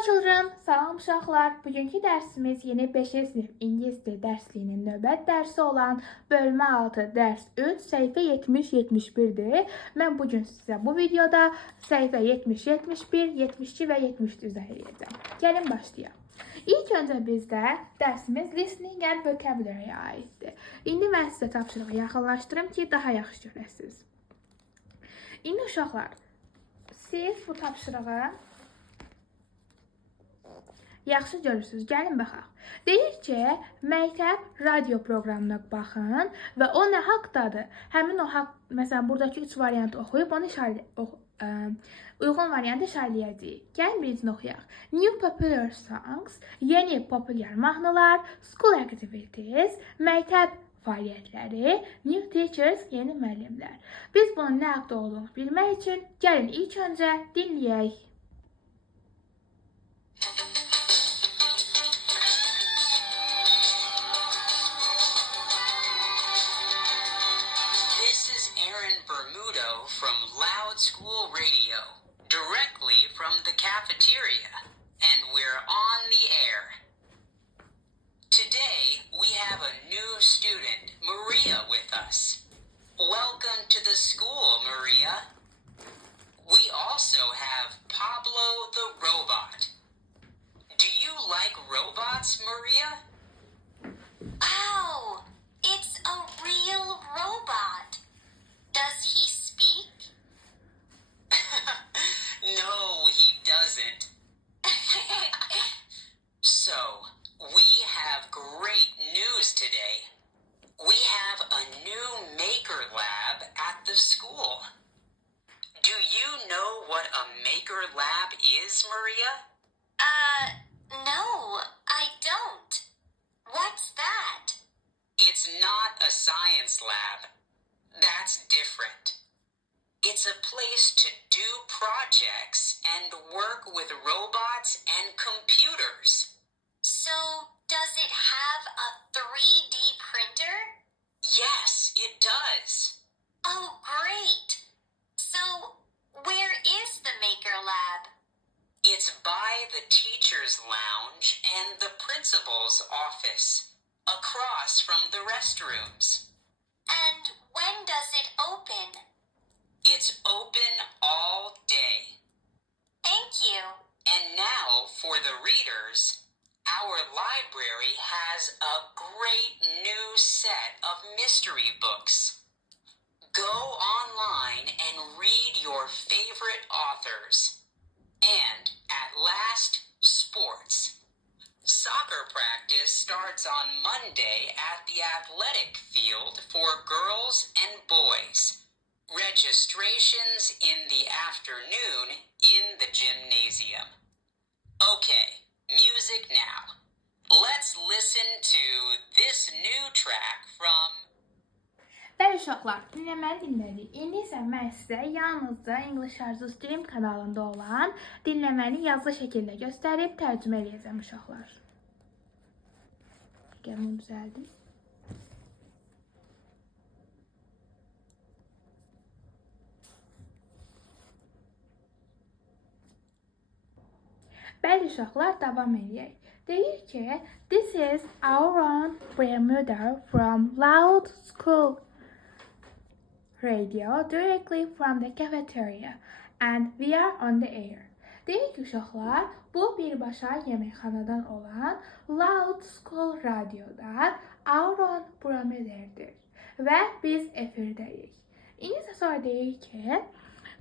Hello children, salam uşaqlar. Bugünkü dərsimiz yeni 5-ci sinif ingilis dili dərsliyinin növbət dərsi olan bölmə 6 dərs 3 səhifə 70-71-dir. Mən bugün sizə bu videoda səhifə 70-71, 72 və 73 izah edəcəm. Gəlin başlayaq. İlk öncə bizdə dərsimiz listening and vocabulary-yə aiddir. İndi mən sizə tapşırığı yaxınlaşdırım ki, daha yaxşı görəsiniz. İndi uşaqlar, siz bu tapşırığı yaxşı görürsünüz. Gəlin baxaq. Deyir ki, məktəb radio proqramına baxın və o nə haqdadır? Həmin o haqq, məsələn, buradakı 3 variantı oxuyub onu uyğun variantı işarələyəcəyik. Gəlin birincini oxuyaq. New popular songs, yeni populyar mahnılar, school activities, məktəb fəaliyyətləri, new teachers, yeni müəllimlər. Biz bunun nə haqda olduğunu bilmək üçün gəlin ilk öncə dinləyək. From Loud School Radio, directly from the cafeteria, and we're on the air. Today, we have a new student, Maria, with us. Welcome to the school, Maria. We also have Pablo the robot. Do you like robots, Maria? Wow, it's a real robot. Does he speak? No, he doesn't. So, we have great news today. We have a new maker lab at the school. Do you know what a maker lab is, Maria? No, I don't. What's that? It's not a science lab. That's different. It's a place to do projects and work with robots and computers. So, does it have a 3D printer? Yes, it does. Oh, great. So, where is the Maker Lab? It's by the teacher's lounge and the principal's office, across from the restrooms. And when does it open? It's open all day. Thank you. And now, for the readers, our library has a great new set of mystery books. Go online and read your favorite authors. And, at last, sports. Soccer practice starts on Monday at the athletic field for girls and boys. Registrations in the afternoon in the gymnasium. Okay, music now. Let's listen to this new track from... Bəli uşaqlar, dinləməni dinlədik. İndi isə mən sizə yalnızca English Arzus Dream kanalında olan dinləməni yazılı şəkildə göstərib tərcümə edəcəm uşaqlar. Gəlin onu düzəldim. Bəli uşaqlar, davam edək. Deyir ki, this is Aaron Bermuda from Loud School Radio directly from the cafeteria and we are on the air. Deyir ki, uşaqlar, bu birbaşa yeməkxanadan olan Loud School Radioda Aaron Bermuda'dır və biz efirdəyik. İndi sonra deyir ki,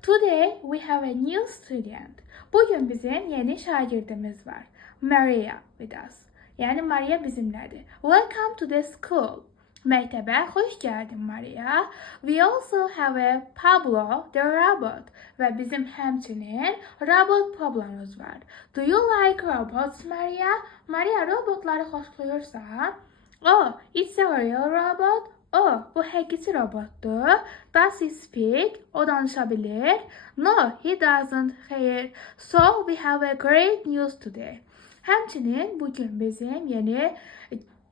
today we have a new student. Bugün bizim yeni şagirdimiz var. Maria with us. Yəni Maria bizimlədir. Welcome to the school. Məktəbə xoş gəldin Maria. We also have a Pablo the robot. Və bizim həmçinin robot Pablo'muz var. Do you like robots, Maria? Maria, robotları xoşlayırsan? Oh, it's a real robot. Oh, bu həqiqi robotdur. Does he speak? O danışa bilir. No, he doesn't. Xeyr. So, we have a great news today. Həmçinin bugün bizim yeni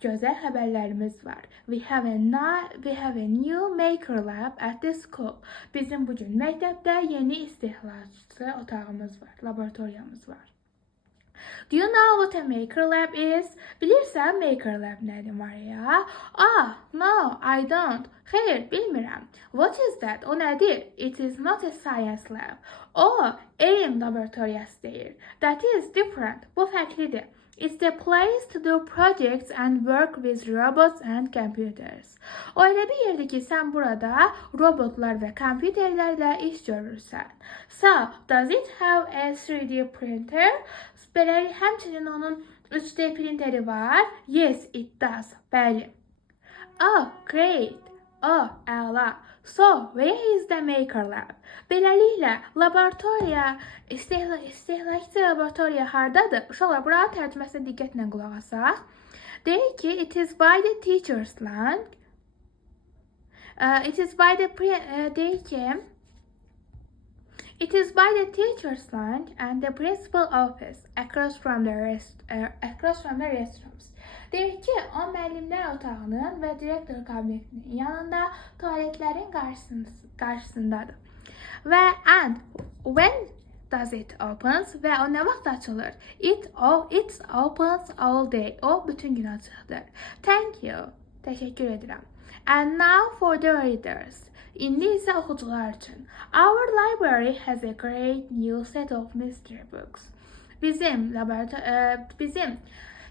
gözəl xəbərlərimiz var. We have a new maker lab at the school. Bizim bugün məktəbdə yeni istehlakçı otağımız var, laboratoriyamız var. Do you know what a Maker Lab is? Bilirsən Maker Lab nədir Maria? No, I don't. Xeyr, bilmirəm. What is that? O nədir? It is not a science lab. O, elm laboratoriyası deyil. That is different. Bu fərqlidir. It's the place to do projects and work with robots and computers. O elə bir yerdir ki, sən burada robotlar və kompüterlərlə iş görürsən. So, does it have a 3D printer? Beləliklə, həmçinin onun 3D printeri var. Yes, it does. Bəli. Oh, great. Oh, əla. So, where is the Maker Lab? Beləliklə, laboratoriya, istehlakçı laboratoriya hardadır? Uşaqlar, buranın tərcüməsinə diqqətlə qulaq asaq. Deyir ki, it is by the teacher's lounge. Deyir ki, it is by the teacher's lounge and the principal office across from the restrooms. Deyir ki, o müəllimlər otağının və direktor kabinetinin yanında tualetlərin qarşısındadır. Və and when does it opens və o nə vaxt açılır? It opens all day. O bütün gün açıqdır. Thank you. Təşəkkür edirəm. And now for the readers. İndi isə oxucular üçün. Our library has a great new set of mystery books. Bizim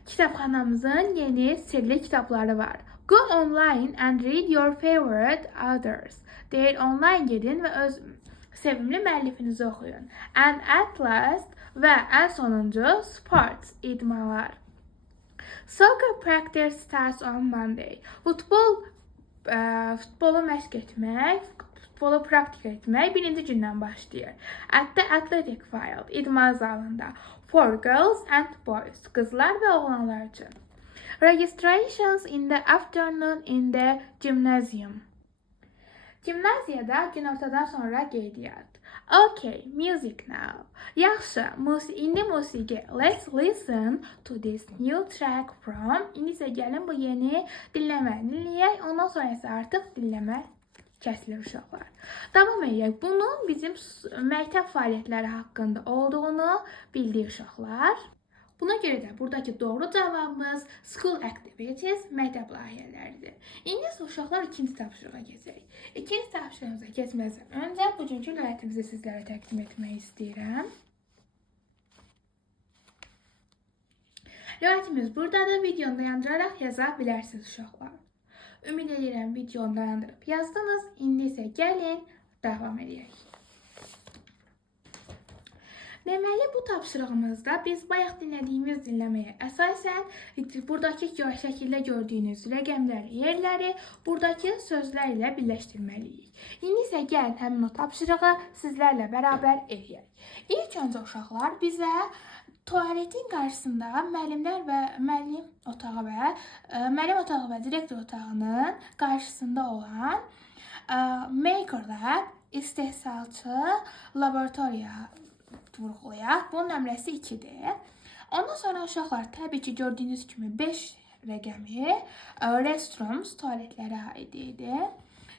kitabxanamızın yeni sirli kitabları var. Go online and read your favorite authors. Deyir, online gedin və öz sevimli müəllifinizi oxuyun. And at last və ən sonuncu sports, idmanlar. Soccer practice starts on Monday. Futbolu məşq etmək, futbolu praktik etmək birinci gündən başlayır. At the athletic field, idman zalında. For girls and boys, qızlar və oğlanlar üçün. Registrations in the afternoon in the gymnasium. Gimnaziyada günortadan sonra qeydiyyat. Okay, music now. Yaxşı, indi musiqi. Let's listen to this new track from. İndi isə gəlin bu yeni dinləməni dinləyək. Ondan sonra isə artıq dinləmə kəsilir uşaqlar. Davam edək. Bunun bizim məktəb fəaliyyətləri haqqında olduğunu bildik uşaqlar. Buna görə də buradakı doğru cavabımız school activities, məktəb layihələridir. İndi isə uşaqlar ikinci tapşırığa keçək. İkinci tapşırığımıza keçməzdən öncə bugünkü ləyətimizi sizlərə təqdim etmək istəyirəm. Ləyətimiz buradadır. Videonu dayandıraraq yaza bilərsiniz uşaqlar. Ümid edirəm videonu dayandırıb yazdınız. İndi isə gəlin davam edək. Deməli, bu tapşırığımızda biz bayaq dinlədiyimiz dinləməyə əsasən buradakı şəkildə gördüyünüz rəqəmləri, yerləri buradakı sözlər ilə birləşdirməliyik. İndi isə gəlin həmin o tapşırığı sizlərlə bərabər eləyək. İlk öncə uşaqlar bizə tualetin qarşısında müəllim otağı və direktor otağının qarşısında olan Maker Lab, istehsalçı laboratoriya vurğulayaq. Bunun nömrəsi 2-dir. Ondan sonra uşaqlar təbii ki gördüyünüz kimi 5 rəqəmi restrooms, tualetlərə aid idi.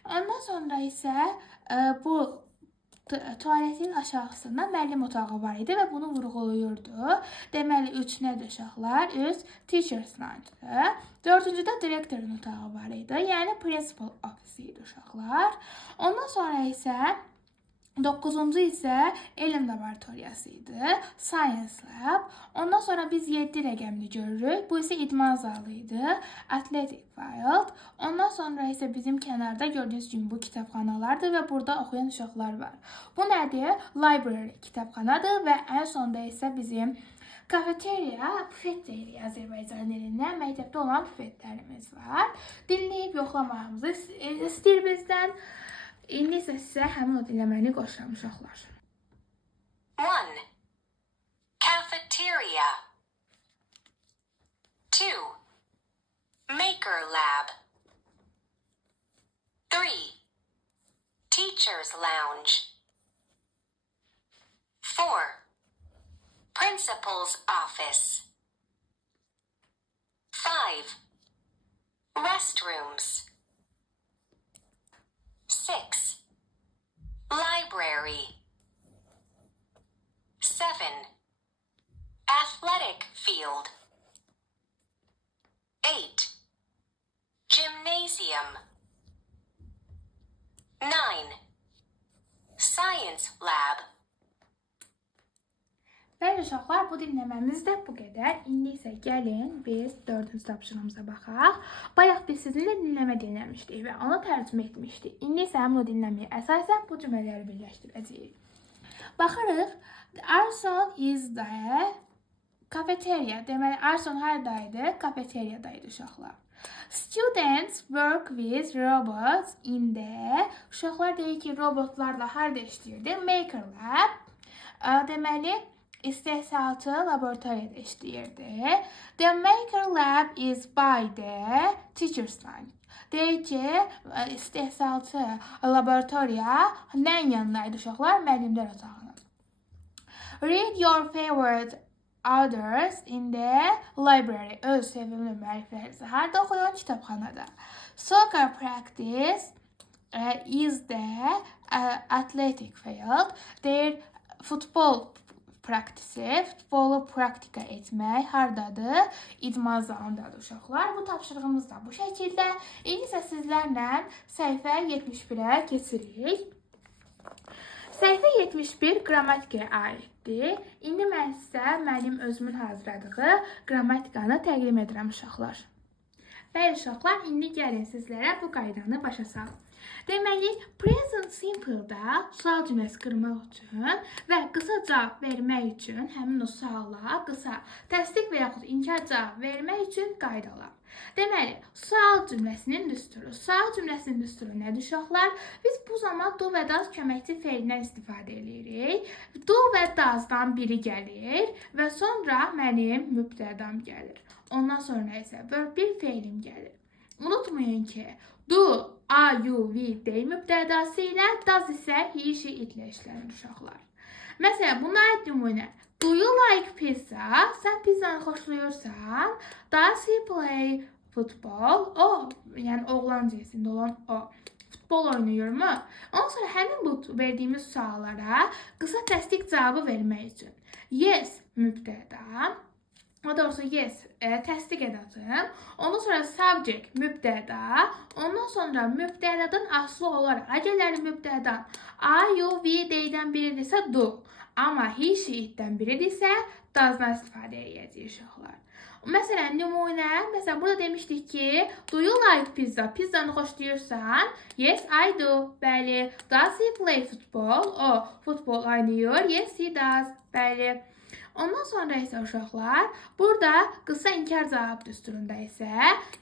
Ondan sonra isə bu tualetin aşağısında müəllim otağı var idi və bunu vurğulayırdı. Deməli 3 nədir uşaqlar? 3 teacher's lounge-dır. 4-cüdə direktorun otağı var idi. Yəni principal office idi uşaqlar. Ondan sonra isə 9-cu isə elm laboratoriyası idi. Science lab. Ondan sonra biz 7 rəqəmini görürük. Bu isə idman zalı idi. Athletic field. Ondan sonra isə bizim kənarda gördüyünüz kimi bu kitabxanalardır və burada oxuyan uşaqlar var. Bu nədir? Library, kitabxanadır və ən sonda isə bizim kafeteriya, bufet deyirik Azərbaycan dilində. Məktəbdə olan bufetlərimiz var. Dinləyib yoxlamağımızı istəyir bizdən. İndi isə sizə həmin o dinləməni qoşuram uşaqlar. 1. Cafeteria. 2. Maker Lab. 3. Teacher's Lounge. 4. Principal's Office. 5. Restrooms. 6. Library. 7. Athletic field. 8. Gymnasium. 9. Science lab. Bəli uşaqlar, bu dinləməmiz də bu qədər. İndi isə gəlin biz 4-cü tapşırığımıza baxaq. Bayaq biz sizinlə dinləmə dinləmişdik və onu tərcümə etmişdik. İndi isə həmin o dinləməyə əsasən bu cümlələri birləşdirəcəyik. Baxırıq. Arson is the cafeteria. Deməli, Arson haradaydı? Kafeteriyadaydı uşaqlar. Students work with robots in the... Uşaqlar deyir ki, robotlarla harada işləyirdi? Maker lab. Deməli, istehsalatı laboratoriyada işləyirdi. The maker lab is by the teacher's line. Deyir ki, istehsalatı laboratoriya nəyin yanındaydı uşaqlar? Müəllimlər otağının. Read your favorite authors in the library. Öz sevimli müəlliflərinizi harada oxuyun? Kitabxanada. Soccer practice is the athletic field. Deyir, futbol praktisi, futbolu praktika etmək hardadır? İdman zalındadır uşaqlar. Bu tapşırığımız da bu şəkildə. İndi isə sizlərlə səhifə 71-ə keçirik. Səhifə 71 qrammatikaya aiddir. İndi mən sizə mənim özümün hazırladığı qrammatikanı təqdim edirəm uşaqlar. Bəli uşaqlar, indi gəlin sizlərə bu qaydanı başa salım. Deməli, present simple-da sual cümləsi qurmaq üçün və qısa cavab vermək üçün həmin o suala qısa təsdiq və yaxud inkar cavab vermək üçün qaydalar. Deməli, sual cümləsinin düsturu. Sual cümləsinin düsturu nədir uşaqlar? Biz bu zaman do və daz köməkçi feilindən istifadə edirik. Do və dazdan biri gəlir və sonra mənim mübtədam gəlir. Ondan sonra isə verb bir feilim gəlir. Unutmayın ki, do, I, you, we dey mübtədası ilə, does isə he, she, it ilə işlənir uşaqlar. Məsələn, bunlar nümunə. Do you like pizza? Sən pizzanı xoşlayırsan. Does he play football? O, yəni oğlan cinsində olan o. Futbol oynayırmı? Ondan sonra həmin bu verdiyimiz suallara qısa təsdiq cavabı vermək üçün. Yes, mübtəda. O doğrusu yes, təsdiq ədatım. Ondan sonra subject, mübtəda. Ondan sonra mübtədadan asılı olaraq, əgərləri mübtədadan I, you, we, deydən biridirsə do. Amma he, she, itdən biridirsə doesdan istifadə edəcəyik uşaqlar. Məsələn, nümunə, məsələn, burada demişdik ki, do you like pizza? Pizzanı xoşlayırsan? Yes, I do. Bəli. Does he play football? O, futbol oynayır. Yes, he does. Bəli. Ondan sonra isə uşaqlar, burada qısa inkar cavab düsturunda isə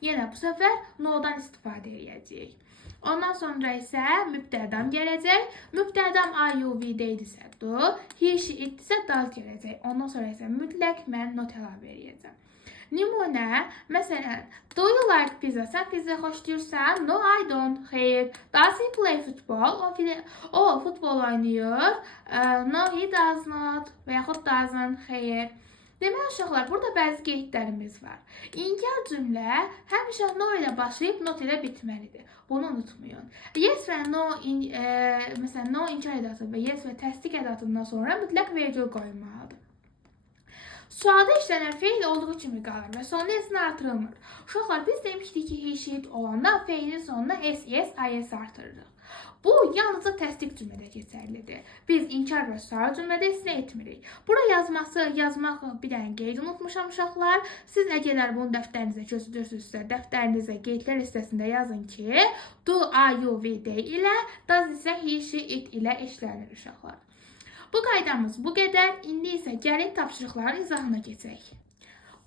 yenə bu səfər no-dan istifadə edəcəyik. Ondan sonra isə mübtədam gələcək. Mübtədam I, you, we deyirsə do, he, she, it isə does gələcək. Ondan sonra isə mütləq mən not əlavə edəcəm. Nümunə, məsələn, do you like pizza? Sən pizza xoşlayırsan? No, I don't. Xeyr. Does he play football? O futbol oynayır. No, he does not. Və yaxud doesn't. Xeyr. Deməli, uşaqlar, burada bəzi qeydlərimiz var. İnkar cümlə həmişə no ilə başlayıb not ilə bitməlidir. Bunu unutmayın. Yes və no, məsələn, no inkar ədatı və yes və təsdiq ədatından sonra mütləq vergül qoyulmalıdır. Sualda işlənən feil olduğu kimi qalır və sonunda s-ni artırılmır. Uşaqlar, biz demişdik ki, he, she, it olanda feilin sonuna s, yes, is artırırıq. Bu, yalnızca təsdiq cümlədə keçərlidir. Biz inkar və sual cümlədə s-ni etmirik. Bura yazmaq bir dənə qeyd unutmuşam uşaqlar. Siz əgərlər bunu dəftərinizə köçürürsünüzsə, dəftərinizə qeydlər listəsində yazın ki, do, I, you, we, they ilə, does isə he, she, it ilə işlənir uşaqlar. Bu qaydamız bu qədər. İndi isə gəlin tapşırıqların izahına keçək.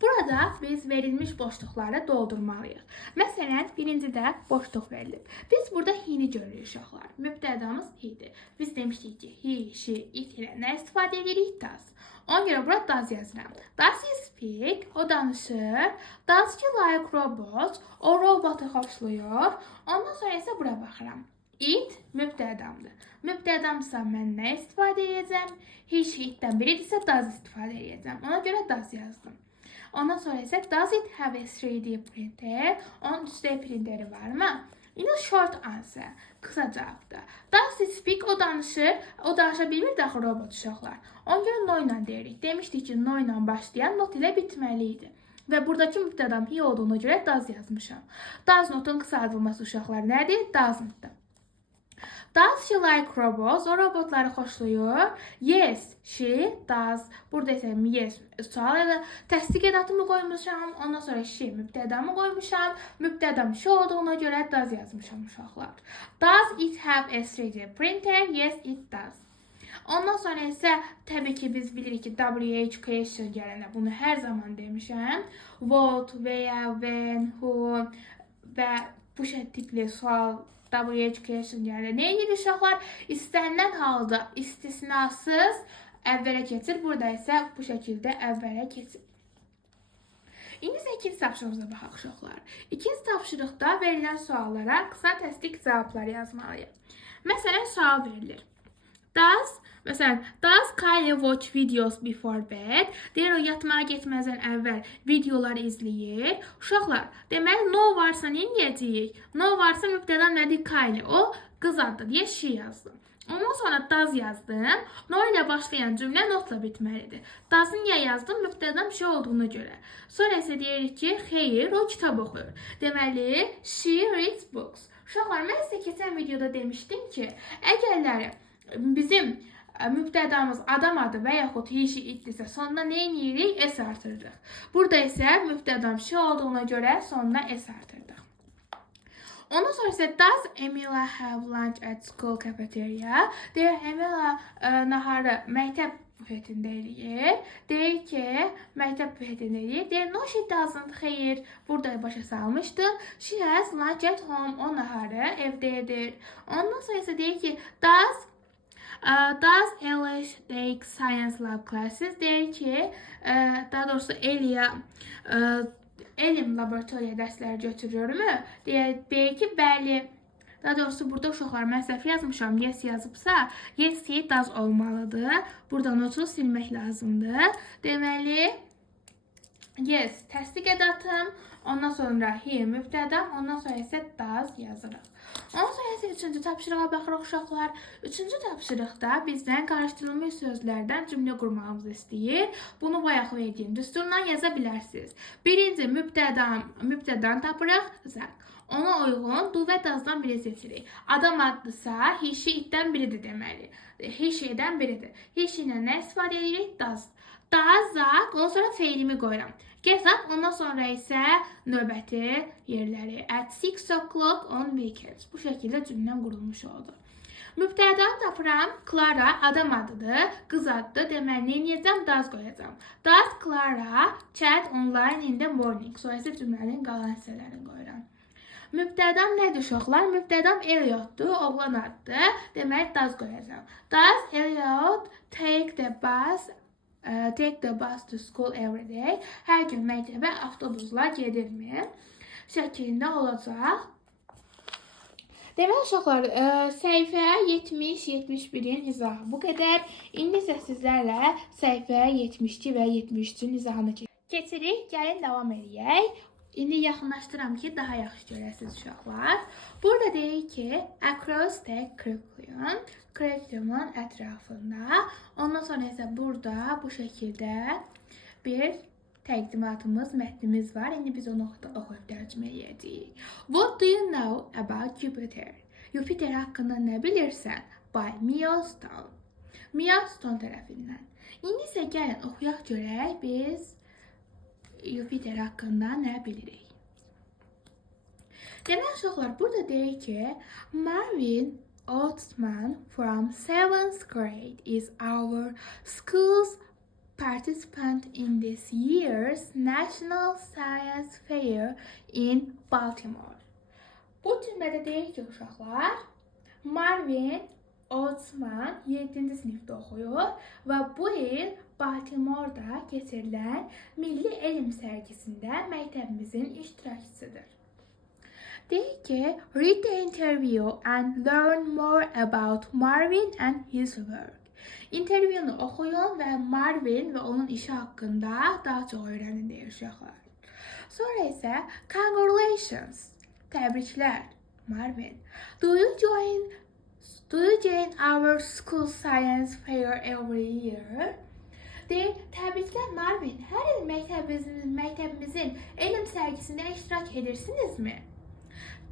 Burada biz verilmiş boşluqları doldurmalıyıq. Məsələn, birincidə boşluq verilib. Biz burada he-ni görürük uşaqlar. Mübtədamız he-dir. Biz demişdik ki, he, she, it ilə nə istifadə edirik? Does. Ona görə burada does yazıram. Does he speak? O danışır. Does he like robots? O robotu xoşlayır. Ondan sonra isə bura baxıram. It mübtədamdır. Mübtədamsa mən nə istifadə edəcəm? He, she, itdən biridirsə does istifadə edəcəm. Ona görə does yazdım. Ondan sonra isə does it have a 3D printer? Onun 3D printeri varmı? In a short answer, qısa cavabda. Does he speak? O danışır. O danışa bilmir də axı robot uşaqlar. Ona görə no ilə deyirik. Demişdik ki, no ilə başlayan not ilə bitməli idi. Və buradakı mübtədam he olduğuna görə does yazmışam. Does notun qısaldılması uşaqlar nədir? Doesn't-dır. Does she like robots? O robotları xoşlayır. Yes, she does. Burada isə yes sual ya da təsdiq edatımı qoymuşam. Ondan sonra she mübtədamı qoymuşam. Mübtədam she olduğuna görə does yazmışam uşaqlar. Does it have a 3D printer? Yes, it does. Ondan sonra isə təbii ki biz bilirik ki WH question gələndə bunu hər zaman demişəm. What, where, when, who və bu tipli sual WH question gələndə nə edir uşaqlar? İstənilən halda istisnasız əvvələ keçir. Burada isə bu şəkildə əvvələ keçir. İndi isə ikinci tapşırığımıza baxaq uşaqlar. İkinci tapşırıqda verilən suallara qısa təsdiq cavabları yazmalıyıq. Məsələn, sual verilir. Does Kylie watch videos before bed? Deyir, o yatmağa getməzdən əvvəl videolar izləyir. Uşaqlar, deməli, no varsa nə edəcəyik? No varsa mübtəda nədir? Kylie. O qız addır deyə she yazdım. Ondan sonra does yazdım. No ilə başlayan cümlə notla bitməlidir. Does'ı niyə yazdım? Mübtədam she olduğuna görə. Sonra isə deyirik ki, xeyr, o kitab oxuyur. Deməli, she reads books. Uşaqlar, mən sizə keçən videoda demişdim ki, əgərləri bizim mübtədamız adam adı və yaxud he, she, itdirsə sonuna nə edirik? S artırırıq. Burada isə mübtədam she olduğuna görə sonuna S artırırıq. Ondan sonra isə does Emila have lunch at school cafeteria? Deyir, Emila naharı məktəb büfetində eləyir. Deyir ki, məktəb büfetində eləyir. Deyir, no she doesn't. Xeyr, burada başa salmışdım. She has lunch at home. O naharı evdə edir. Ondan sonra isə deyir ki, does Elish take science lab classes? Deyir ki, daha doğrusu elm laboratoriya dərsləri götürürmü? Deyir ki, bəli. Daha doğrusu burada uşaqlar mən səhv yazmışam. Yes yazıbsa, yes does olmalıdır. Burada notu silmək lazımdır. Deməli, yes təsdiq edatım. Ondan sonra he mübtədam. Ondan sonra isə does yazırıq. Ondan sonra isə üçüncü tapşırığa baxırıq uşaqlar. Üçüncü tapşırıqda bizdən qarışdırılmış sözlərdən cümlə qurmağımızı istəyir. Bunu bayaq verdiğim düsturla yaza bilərsiniz. Birinci mübtədan tapırıq. Ona uyğun do və does'dan biri seçirik. Adam adlısa he, she, itdən biridir deməli. He, she'dən biridir. He, she ilə nə istifadə edirik? Does. Does, ondan sonra feilimi qoyuram. Get up, ondan sonra isə növbəti yerləri. At 6 o'clock on weekends. Bu şəkildə cümləm qurulmuş oldu. Mübtədanı tapıram. Clara adam adıdır, qız adıdır. Deməli, neyəcəm? Does qoyacam. Does Clara chat online in the morning? Sonra isə cümlənin qalan hissələrini qoyuram. Mübtədam nədir uşaqlar? Mübtədam Elliot'dur, oğlan adıdır. Deməli, does qoyacam. Does Elliot take the bus to school every day? Hər gün məktəbə avtobusla gedirmi? Şəklində olacaq. Deməli uşaqlar, səhifə 70-71-in izahı bu qədər. İndi isə sizlərlə səhifə 72 və 73-ün izahını keçirik. Gəlin davam edək. İndi yaxınlaşdıram ki, daha yaxşı görəsiniz uşaqlar. Burada deyir ki, across the curriculum, curriculumun ətrafında. Ondan sonra isə burada bu şəkildə bir təqdimatımız, mətnimiz var. İndi biz onu oxuyub tərcümə edəcəyik. What do you know about Jupiter? Jupiter haqqında nə bilirsən? By Mia Stone. Mia Stone tərəfindən. İndi isə gəlin oxuyaq görək biz Jupiter haqqında nə bilirik? Deməli uşaqlar, burada deyir ki, Marvin Oatsman from 7th grade is our school's participant in this year's National Science Fair in Baltimore. Bu cümlədə deyir ki, uşaqlar, Marvin Oatsman 7-ci sinifdə oxuyur və bu il Baltimore'da keçirilən Milli Elm sərgisində məktəbimizin iştirakçısıdır. Deyir ki, read the interview and learn more about Marvin and his work. İntervyunu oxuyun və Marvin və onun işi haqqında daha çox öyrənin deyir uşaqlar. Sonra isə congratulations, təbriklər. Marvin, do you join our school science fair every year? Deyir, təbriklər Marvin, hər il məktəbimizin elm sərgisində iştirak edirsinizmi?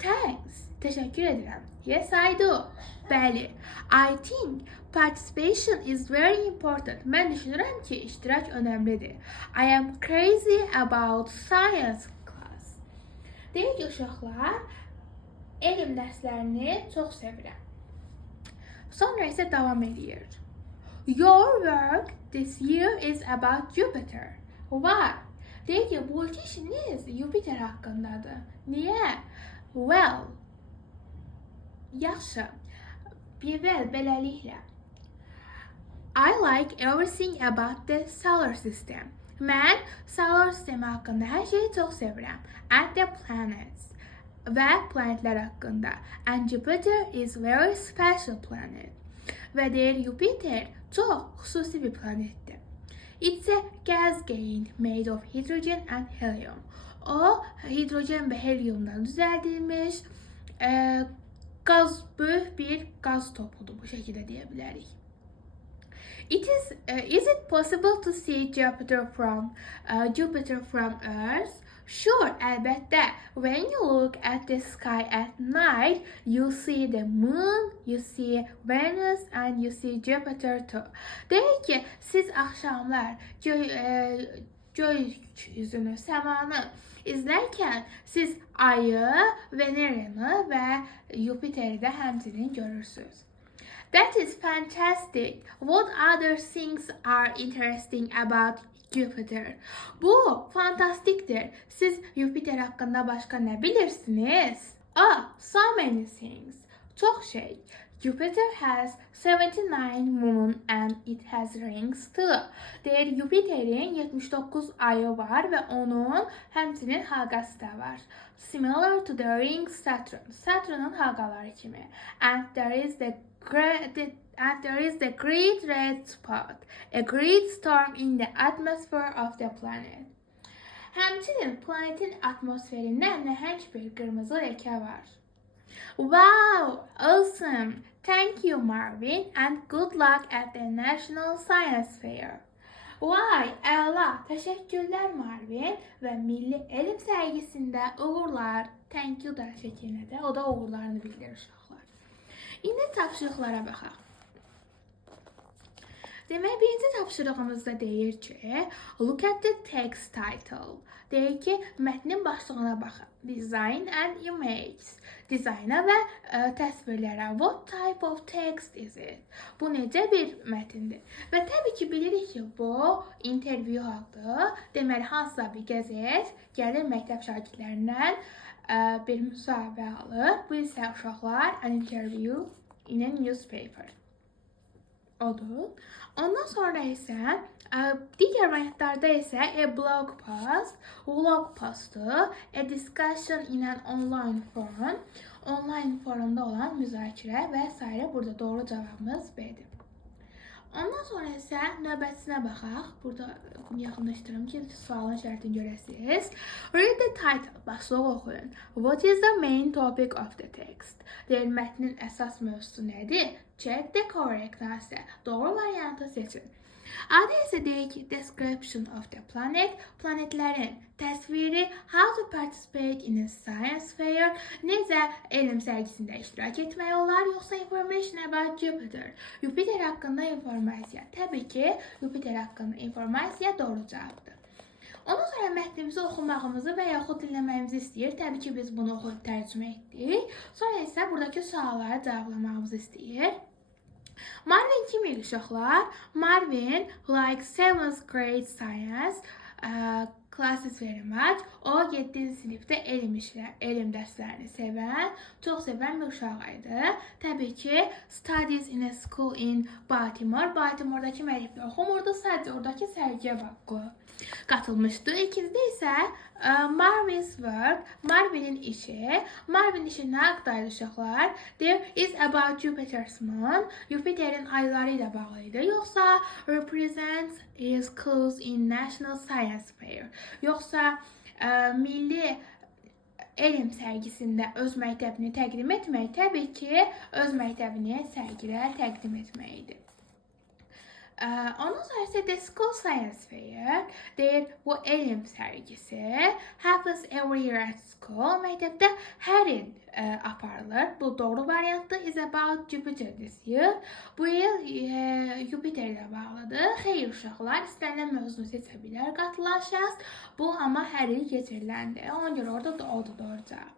Thanks, təşəkkür edirəm. Yes, I do. Bəli, I think participation is very important. Mən düşünürəm ki, iştirak önəmlidir. I am crazy about science class. Deyir ki, uşaqlar, elm dərslərini çox sevirəm. Sonra isə davam edir. Your work this year is about Jupiter. Why? Deyir ki, bu ilki işiniz Jupiter haqqındadır. Niyə? Well, yaxşı. Beləliklə. I like everything about the solar system. Mən solar sistemi haqqında hər şeyi çox sevirəm. And the planets. Və planetlər haqqında. And Jupiter is very special planet. Və deyir, Jupiter çox xüsusi bir planetdir. It's a gas giant made of hydrogen and helium. O, hidrojen və heliumdan düzəldilmiş böyük bir qaz topudur, bu şəkildə deyə bilərik. Is it possible to see Jupiter from Earth? Sure, əlbəttə. When you look at the sky at night, you see the moon, you see Venus and you see Jupiter too. Deyir ki, siz axşamlar gökyüzünü, səmanı izlərkən siz ayı, Veneranı və Jupiteri də həmçinin görürsünüz. That is fantastic. What other things are interesting about Jupiter? Bu fantastikdir. Siz Jupiter haqqında başqa nə bilirsiniz? So many things. Çox şey. Jupiter has 79 moon and it has rings too. Deyir, Jupiterin 79 ayı var və onun həmçinin halqası da var. Similar to the ring Saturn. Saturn'un halqaları kimi. And there is the great red spot, a great storm in the atmosphere of the planet. Həmçinin planetin atmosferində nəhəng bir qırmızı ləkə var. Wow, awesome! Thank you, Marvin, and good luck at the National Science Fair. Vay, əla! Təşəkkürlər Marvin və Milli Elm Sərgisində uğurlar. Thank you da şəklinə də, o da uğurlarını bildirir uşaqlar. İndi tapşırıqlara baxaq. Demək, birinci tapşırığımızda deyir ki, look at the text title. Deyir ki, mətnin başlığına baxın. Design and images. Dizayna və təsvirlərə. What type of text is it? Bu necə bir mətindir? Və təbii ki, bilirik ki, bu interview haqqı. Deməli, hansısa bir qəzet gəlir məktəb şagirdlərindən bir müsahibə alır. Bu isə uşaqlar, an interview in a newspaper. Odur. Ondan sonra isə digər variantlarda isə a blog postu, a discussion in an online forum, online forumda olan müzakirə və s. Burada doğru cavabımız B-dir. Ondan sonra isə növbətisinə baxaq. Burada yaxınlaşdırım ki, sualın şərtini görəsiniz. Read the title. Başlığı oxuyun. What is the main topic of the text? Deyir, mətnin əsas mövzusu nədir? Check the correct answer. Doğru variantı seçin. Adı isə deyir ki, description of the planet, planetlərin təsviri, how to participate in a science fair, necə elm sərgisində iştirak etmək olar, yoxsa information about Jupiter. Jupiter haqqında informasiya. Təbii ki, Jupiter haqqında informasiya doğru cavabdır. Ondan sonra mətnimizi oxumağımızı və yaxud dinləməyimizi istəyir. Təbii ki, biz bunu oxuyub tərcümə etdik. Sonra isə buradakı sualları cavablamağımızı istəyir. Marvin kim idi uşaqlar? Marvin likes 7th grade science classes very much. O 7-ci sinifdə elm dərslərini sevən, çox sevən bir uşaq idi. Təbii ki, studies in a school in Baltimore. Baltimore'dakı məktəbdə oxumurdu, sadəcə oradakı sərgiyə qatılmışdı. İkincide isə Marvin's work, Marvin'in işi. Marvin'in işi nə haqqdaydı uşaqlar? There is about Jupiter's moon. Jupiter'in ayları ilə bağlı idi. Yoxsa represents his schools in National Science Fair. Yoxsa milli elm sərgisində öz məktəbini təqdim etmək təbii ki, öz məktəbini sərgidə təqdim etməkdir. Ondan sonra isə The School Science Fair deyir, bu elm sərgisi happens every year at school. Məktəbdə hər il aparılır. Bu doğru variantdır. Is about Jupiter this year. Bu il Jupiter ilə bağlıdır. Xeyr uşaqlar, istənilən mövzunu seçə bilər qatılan şəxs. Bu amma hər il keçiriləndir. Ona görə orada da odur doğru cavab.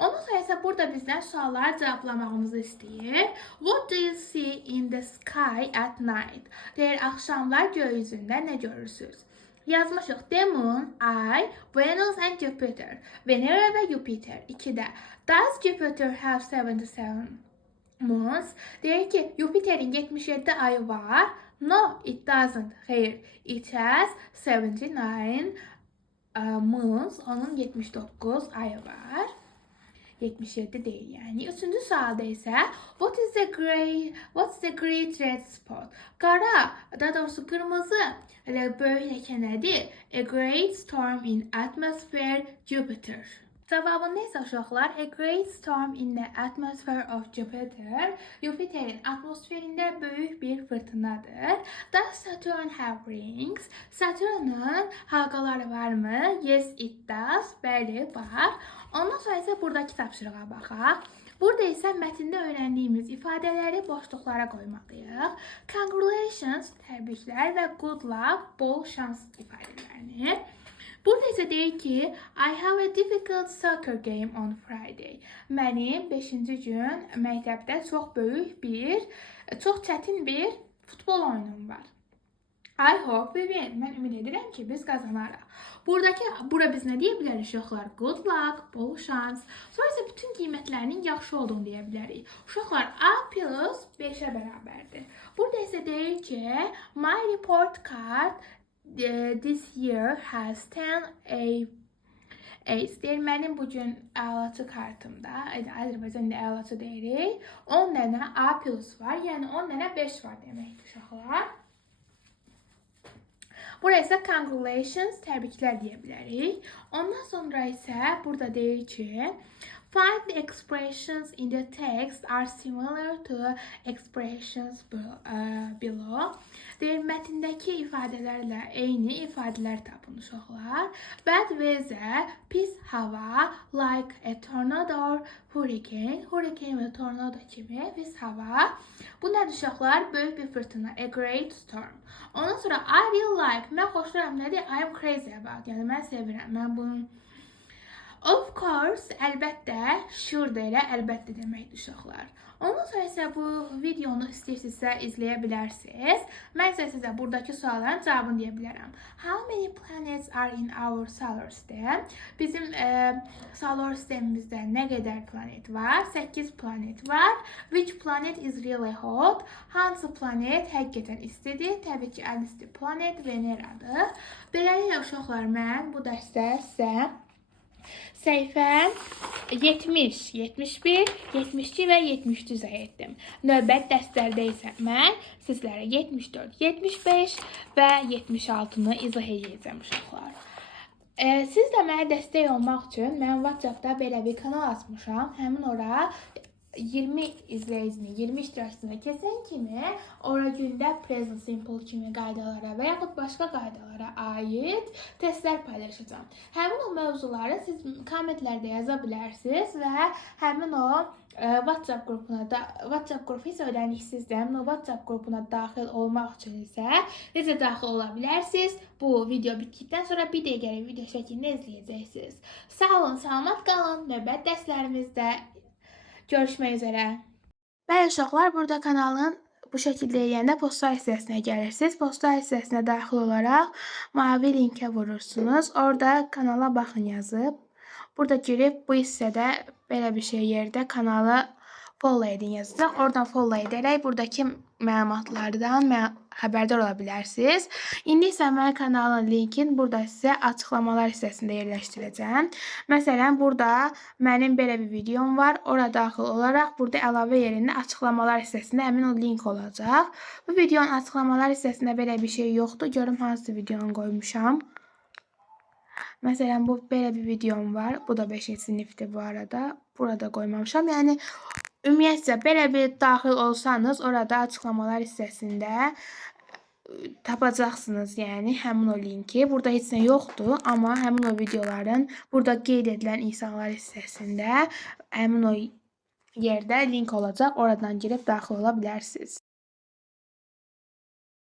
Ondan sonra isə burada bizdən sualları cavablamağımızı istəyir. What do you see in the sky at night? Deyir, axşamlar gökyüzündə nə görürsünüz? Yazmışıq. The moon, Ay, Venus and Jupiter. Venera və Jupiter. 2-də. Does Jupiter have 77 moons? Deyir ki, Jupiterin 77 ayı var. No, it doesn't. Xeyr, it has 79 moons. Onun 79 ayı var. 77 değil yani. Üçüncü sualda ise what's the great red spot? Qara, daha doğrusu qırmızı böyük ləkə nədir? A great storm in atmosphere Jupiter. Cavabın neysə uşaqlar? A great storm in the atmosphere of Jupiter. Jupiterin atmosferində böyük bir fırtınadır. Does Saturn have rings? Saturn'un halqaları varmı? Yes, it does. Bəli, var. Ondan sonra isə buradakı tapşırığa baxaq. Burada isə mətndə öyrəndiyimiz ifadələri boşluqlara qoymalıyıq. Congratulations, təbriklər və good luck, bol şans ifadələrini. Burada isə deyir ki, I have a difficult soccer game on Friday. Mənim 5-ci gün məktəbdə çox çətin bir futbol oyunum var. I hope we win. Mən ümid edirəm ki, biz qazanarıq. Bura biz nə deyə bilərik uşaqlar? Good luck, bol şans. Sonra isə bütün qiymətlərinin yaxşı olduğunu deyə bilərik. Uşaqlar, A plus 5-ə bərabərdir. Burada isə deyir ki, my report card this year has 10 A's. Deyir, mənim bugün əlaçı kartımda, Azərbaycanda əlaçı deyirik, 10 dənə A plus var, yəni 10 dənə 5 var deməkdir uşaqlar. Buraya isə congratulations, təbriklər deyə bilərik. Ondan sonra isə burada deyir ki, find the expressions in the text are similar to expressions below. Deyir, mətndəki ifadələrlə eyni ifadələr tapın uşaqlar. Bad weather, pis hava, like a tornado, hurricane. Hurricane və tornado kimi pis hava. Bu nədir uşaqlar? Böyük bir fırtına, a great storm. Ondan sonra I really like, mən xoşlayıram nədir? I am crazy about, yəni mən sevirəm, mən bunu. Of course, əlbəttə, sure da elə əlbəttə deməkdir uşaqlar. Ondan sonra isə bu videonu istəyirsinizsə izləyə bilərsiniz. Mən isə sizə buradakı sualların cavabını deyə bilərəm. How many planets are in our solar system? Bizim solar sistemimizdə nə qədər planet var? 8 planet var. Which planet is really hot? Hansı planet həqiqətən istidir? Təbii ki, ən isti planet Veneradır. Beləliklə uşaqlar, mən bu dərsdə sizə səhifə 70, 71, 72 və 73 izah etdim. Növbət dərslərdə isə mən sizlərə 74, 75 və 76-nı izah edəcəm uşaqlar. Siz də mənə dəstək olmaq üçün mən WhatsApp-da belə bir kanal açmışam. Həmin ora 20 izləyicini, 20 iştirakçısını keçən kimi ora gündə present simple kimi qaydalara və yaxud başqa qaydalara aid testlər paylaşacağam. Həmin o mövzuları siz kommentlərdə yaza bilərsiniz və həmin o WhatsApp qrupu isə ödəniksizdir. Həmin o WhatsApp qrupuna daxil olmaq üçün isə necə daxil ola bilərsiniz? Bu video bitdikdən sonra bir dəqiqəlik video şəklində izləyəcəksiniz. Sağ olun, salamat qalın. Növbət dərslərimizdə görüşmək üzərə. Bəli uşaqlar, burada kanalın bu şəkildə eləyəndə postlar hissəsinə gəlirsiniz. Postlar hissəsinə daxil olaraq mavi linkə vurursunuz. Orada kanala baxın yazıb. Burada girib bu hissədə belə bir şey yerdə kanalı follow edin yazılır. Oradan follow edərək buradakı məlumatlardan xəbərdar ola bilərsiniz. İndi isə mən kanalın linkini burada sizə açıqlamalar hissəsində yerləşdirəcəm. Məsələn, burada mənim belə bir videom var. Ora daxil olaraq burada əlavə yerində açıqlamalar hissəsində həmin o link olacaq. Bu videonun açıqlamalar hissəsində belə bir şey yoxdur. Görüm hansı videonu qoymuşam. Məsələn, bu belə bir videom var. Bu da 5-ci sinifdir bu arada. Burada qoymamışam. Yəni ümumiyyətcə belə bir daxil olsanız, orada açıqlamalar hissəsində tapacaqsınız, yəni həmin o linki. Burada heç nə yoxdur, amma həmin o videoların burada qeyd edilən insanlar hissəsində həmin o yerdə link olacaq. Oradan girib daxil ola bilərsiniz.